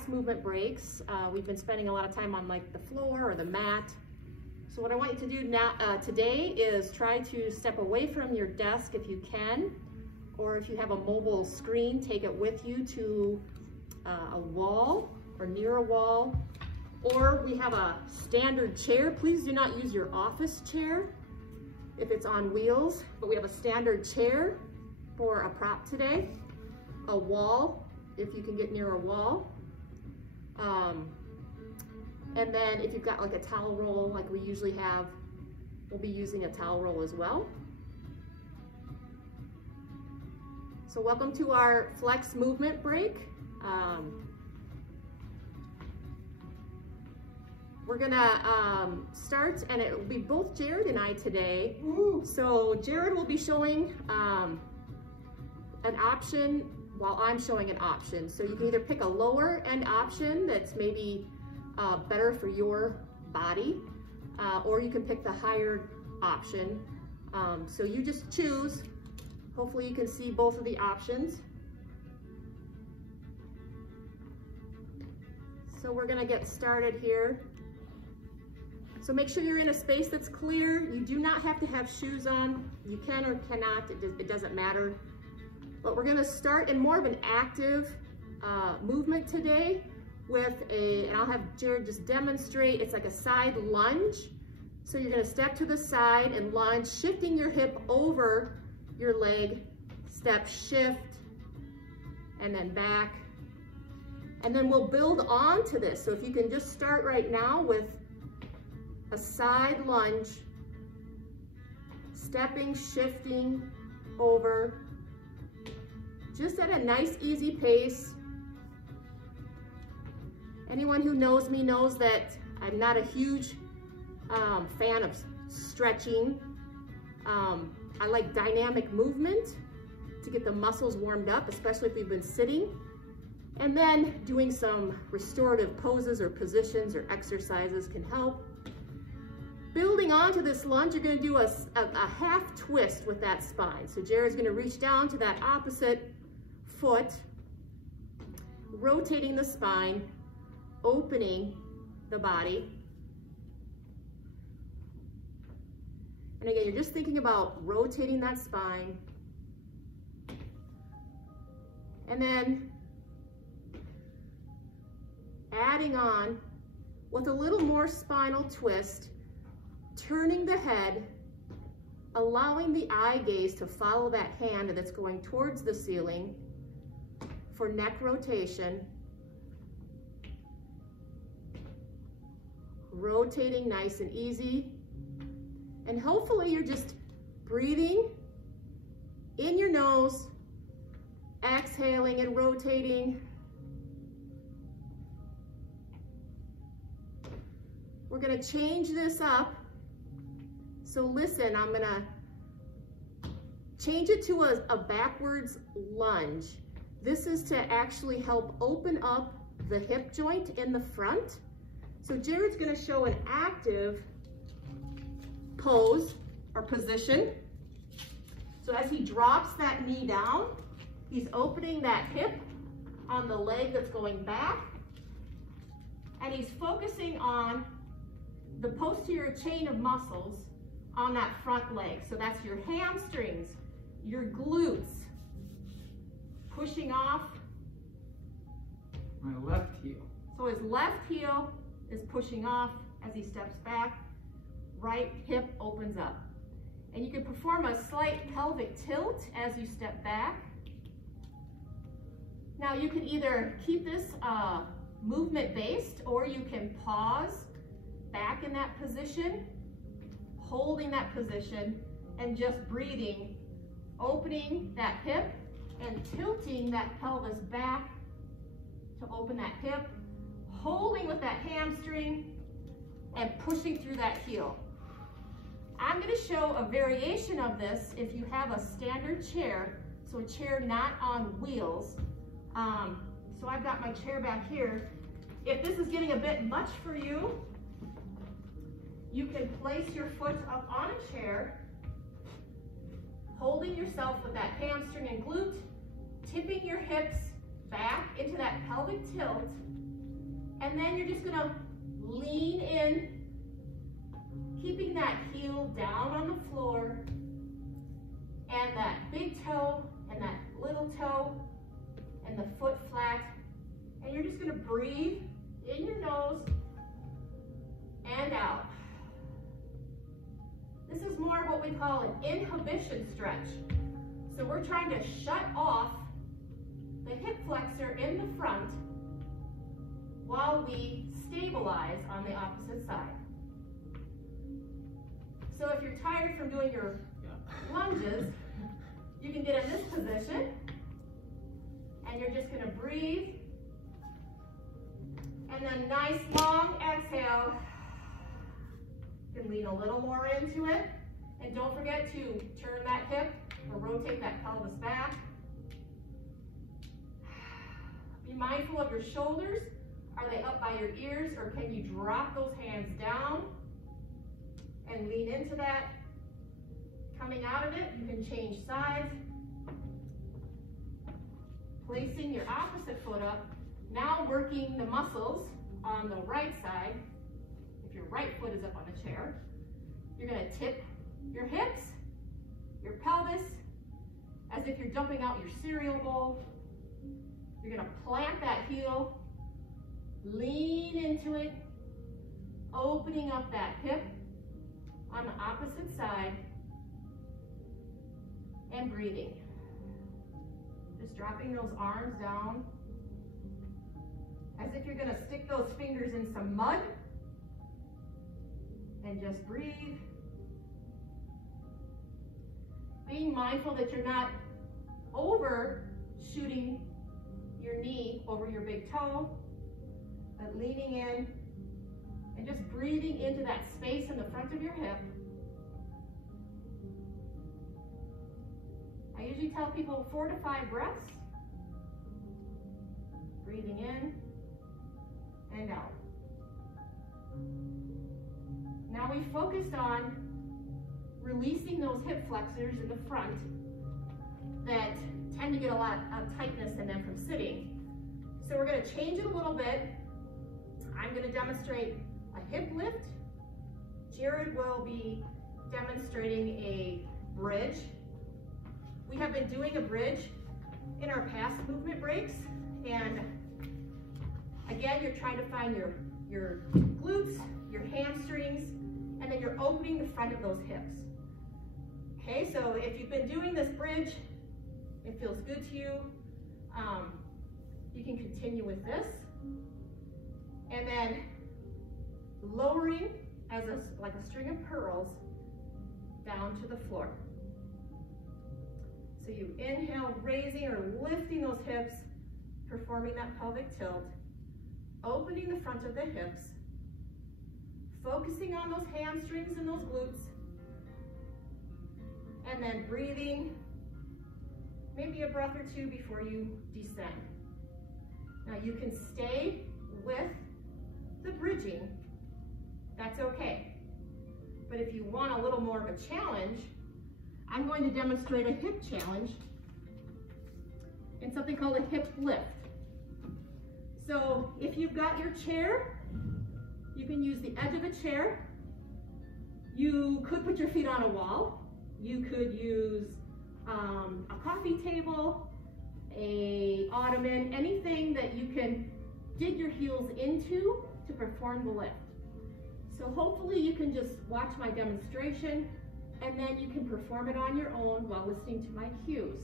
fast movement breaks. We've been spending a lot of time on like the floor or the mat. So what I want you to do now today is try to step away from your desk if you can, or if you have a mobile screen, take it with you to a wall or near a wall. Or we have a standard chair. Please do not use your office chair if it's on wheels, but we have a standard chair for a prop today. A wall, if you can get near a wall. And then if you've got like a towel roll like we usually have, we'll be using a towel roll as well. So welcome to our flex movement break. We're gonna start, and it will be both Jared and I today. Ooh. So Jared will be showing an option while I'm showing an option. So you can either pick a lower end option that's maybe better for your body, or you can pick the higher option. So you just choose. Hopefully you can see both of the options. So we're gonna get started here. So make sure you're in a space that's clear. You do not have to have shoes on. You can or cannot, it doesn't matter. But we're gonna start in more of an active movement today with and I'll have Jared just demonstrate, it's like a side lunge. So you're gonna step to the side and lunge, shifting your hip over your leg, step, shift, and then back. And then we'll build on to this. So if you can just start right now with a side lunge, stepping, shifting over, just at a nice, easy pace. Anyone who knows me knows that I'm not a huge fan of stretching. I like dynamic movement to get the muscles warmed up, especially if we've been sitting. And then doing some restorative poses or positions or exercises can help. Building onto this lunge, you're gonna do a half twist with that spine. So Jared's gonna reach down to that opposite foot, rotating the spine, opening the body. And again, you're just thinking about rotating that spine. And then adding on with a little more spinal twist, turning the head, allowing the eye gaze to follow that hand that's going towards the ceiling for neck rotation. Rotating nice and easy. And hopefully you're just breathing in your nose, exhaling and rotating. We're gonna change this up. So listen, I'm gonna change it to a backwards lunge. This is to actually help open up the hip joint in the front. So Jared's gonna show an active pose or position. So as he drops that knee down, he's opening that hip on the leg that's going back, and he's focusing on the posterior chain of muscles on that front leg. So that's your hamstrings, your glutes, pushing off. My left heel. So his left heel is pushing off as he steps back. Right hip opens up. And you can perform a slight pelvic tilt as you step back. Now you can either keep this movement based, or you can pause back in that position, holding that position, and just breathing, opening that hip and tilting that pelvis back to open that hip, holding with that hamstring and pushing through that heel. I'm going to show a variation of this if you have a standard chair, so a chair not on wheels. So I've got my chair back here. If this is getting a bit much for you, you can place your foot up on a chair, holding yourself with that hamstring and glute, tipping your hips back into that pelvic tilt, And then you're just gonna lean in, keeping that heel down on the floor, and that big toe and that little toe and the foot flat. And you're just gonna breathe in your nose and out. This is more what we call an inhibition stretch. So we're trying to shut off the hip flexor in the front while we stabilize on the opposite side. So if you're tired from doing your lunges, you can get in this position and you're just gonna breathe. And then nice long exhale. You can lean a little more into it. And don't forget to turn that hip or rotate that pelvis back. Be mindful of your shoulders. Are they up by your ears, or can you drop those hands down and lean into that? Coming out of it, you can change sides. Placing your opposite foot up. Now working the muscles on the right side. If your right foot is up on the chair, you're gonna tip your hips, your pelvis, as if you're dumping out your cereal bowl. You're gonna plant that heel, lean into it, opening up that hip on the opposite side, and breathing. Just dropping those arms down, as if you're gonna stick those fingers in some mud, and just breathe. Being mindful that you're not overshooting your knee over your big toe, but leaning in and just breathing into that space in the front of your hip. I usually tell people 4 to 5 breaths. Breathing in and out. Now we focused on releasing those hip flexors in the front that tend to get a lot of tightness in them from sitting. So we're going to change it a little bit. I'm going to demonstrate a hip lift. Jared will be demonstrating a bridge. We have been doing a bridge in our past movement breaks, and again, you're trying to find your glutes, your hamstrings, and then you're opening the front of those hips. Okay, so if you've been doing this bridge, it feels good to you, you can continue with this. And then lowering as like a string of pearls down to the floor. So you inhale, raising or lifting those hips, performing that pelvic tilt, opening the front of the hips, focusing on those hamstrings and those glutes, and then breathing maybe a breath or two before you descend. Now you can stay with the bridging, that's okay. But if you want a little more of a challenge, I'm going to demonstrate a hip challenge and something called a hip lift. So if you've got your chair, you can use the edge of a chair. You could put your feet on a wall. You could use a coffee table, a ottoman, anything that you can dig your heels into to perform the lift. So hopefully you can just watch my demonstration and then you can perform it on your own while listening to my cues.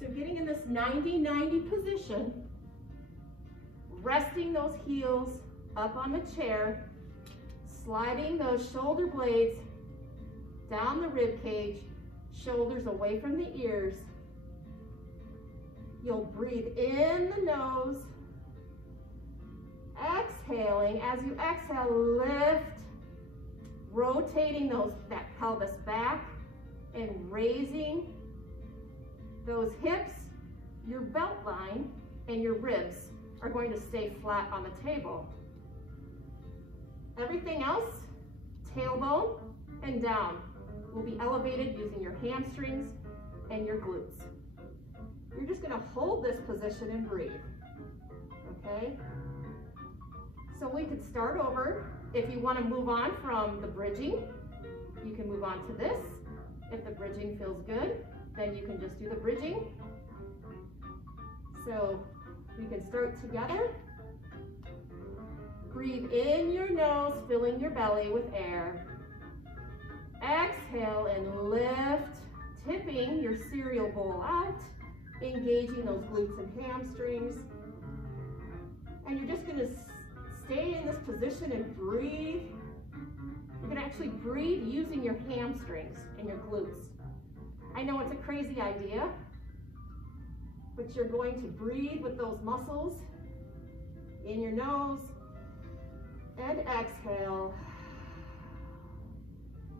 So getting in this 90-90 position, resting those heels up on the chair, sliding those shoulder blades down the rib cage, shoulders away from the ears. You'll breathe in the nose, exhaling. As you exhale, lift, rotating that pelvis back and raising those hips. Your belt line and your ribs are going to stay flat on the table. Everything else, tailbone and down, will be elevated using your hamstrings and your glutes. You're just going to hold this position and breathe, okay? So we could start over. If you want to move on from the bridging, you can move on to this. If the bridging feels good, then you can just do the bridging. So we can start together. Breathe in your nose, filling your belly with air. Exhale and lift, tipping your cereal bowl out, engaging those glutes and hamstrings. And you're just gonna stay in this position and breathe. You're gonna actually breathe using your hamstrings and your glutes. I know it's a crazy idea, but you're going to breathe with those muscles in your nose and exhale.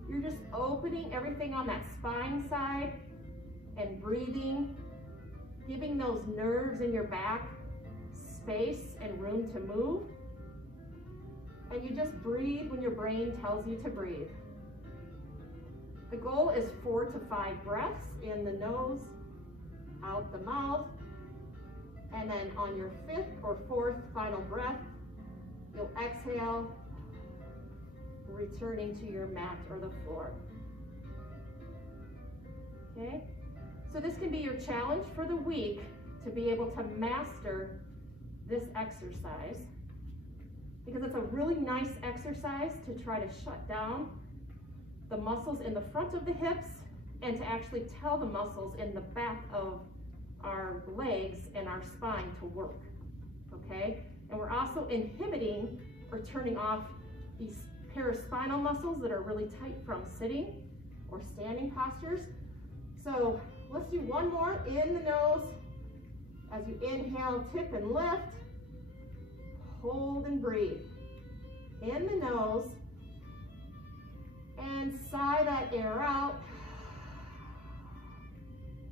You're just opening everything on that spine side and breathing, giving those nerves in your back space and room to move. And you just breathe when your brain tells you to breathe. The goal is 4 to 5 breaths in the nose, out the mouth, and then on your 5th or 4th final breath, you'll exhale, returning to your mat or the floor. Okay? So this can be your challenge for the week, to be able to master this exercise, because it's a really nice exercise to try to shut down the muscles in the front of the hips and to actually tell the muscles in the back of our legs and our spine to work, okay? And we're also inhibiting or turning off these paraspinal muscles that are really tight from sitting or standing postures. So let's do one more in the nose. As you inhale, tip and lift. Hold and breathe. In the nose. And sigh that air out.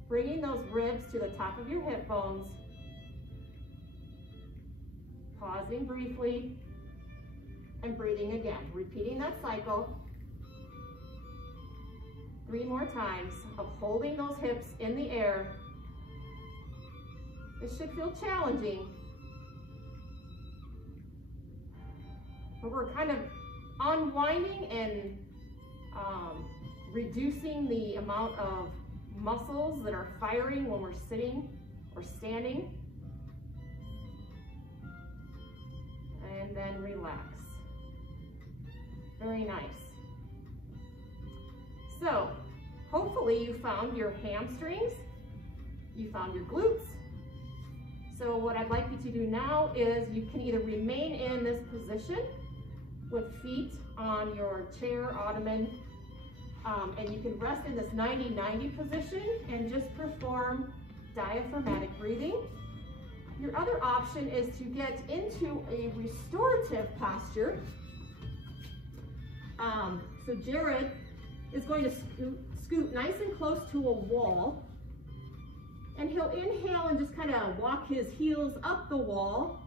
Bringing those ribs to the top of your hip bones. Pausing briefly. And breathing again. Repeating that cycle. 3 more times of holding those hips in the air. It should feel challenging, but we're kind of unwinding and reducing the amount of muscles that are firing when we're sitting or standing. And then relax. Very nice. So, hopefully you found your hamstrings, you found your glutes. So what I'd like you to do now is you can either remain in this position with feet on your chair, ottoman, and you can rest in this 90-90 position and just perform diaphragmatic breathing. Your other option is to get into a restorative posture. So Jared is going to scoot nice and close to a wall. And he'll inhale and just kind of walk his heels up the wall.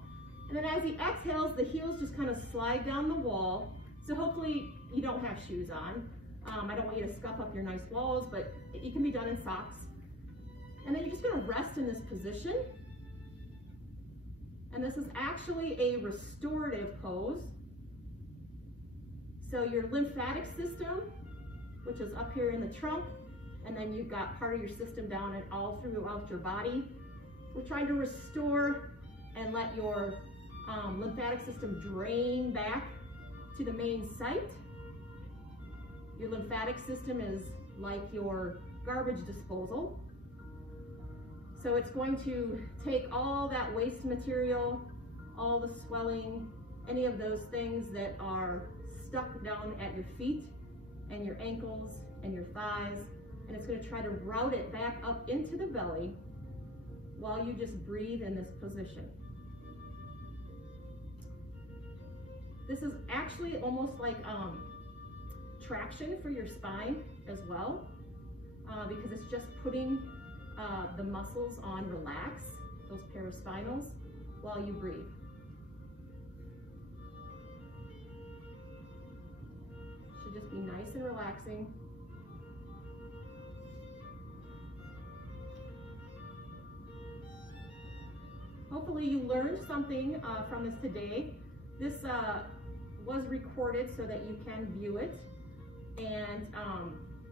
And then as he exhales, the heels just kind of slide down the wall. So hopefully you don't have shoes on. I don't want you to scuff up your nice walls, but it can be done in socks. And then you're just gonna rest in this position. And this is actually a restorative pose. So your lymphatic system, which is up here in the trunk, and then you've got part of your system down and all throughout your body. We're trying to restore and let your lymphatic system drain back to the main site. Your lymphatic system is like your garbage disposal. So it's going to take all that waste material, all the swelling, any of those things that are stuck down at your feet and your ankles and your thighs, and it's going to try to route it back up into the belly while you just breathe in this position. This is actually almost like traction for your spine as well, because it's just putting the muscles on relax, those paraspinals, while you breathe. Should just be nice and relaxing. Hopefully you learned something from this today. This was recorded so that you can view it. And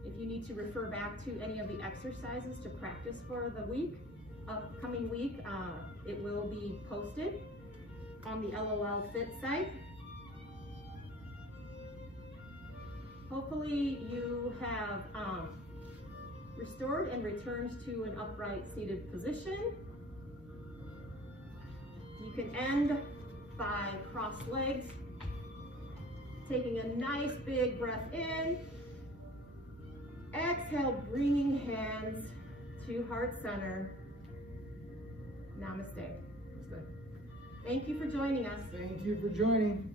if you need to refer back to any of the exercises to practice for the upcoming week, it will be posted on the LOL Fit site. Hopefully you have restored and returned to an upright seated position. You can end by crossed legs, taking a nice big breath in. Exhale, bringing hands to heart center. Namaste. That's good. Thank you for joining us. Thank you for joining.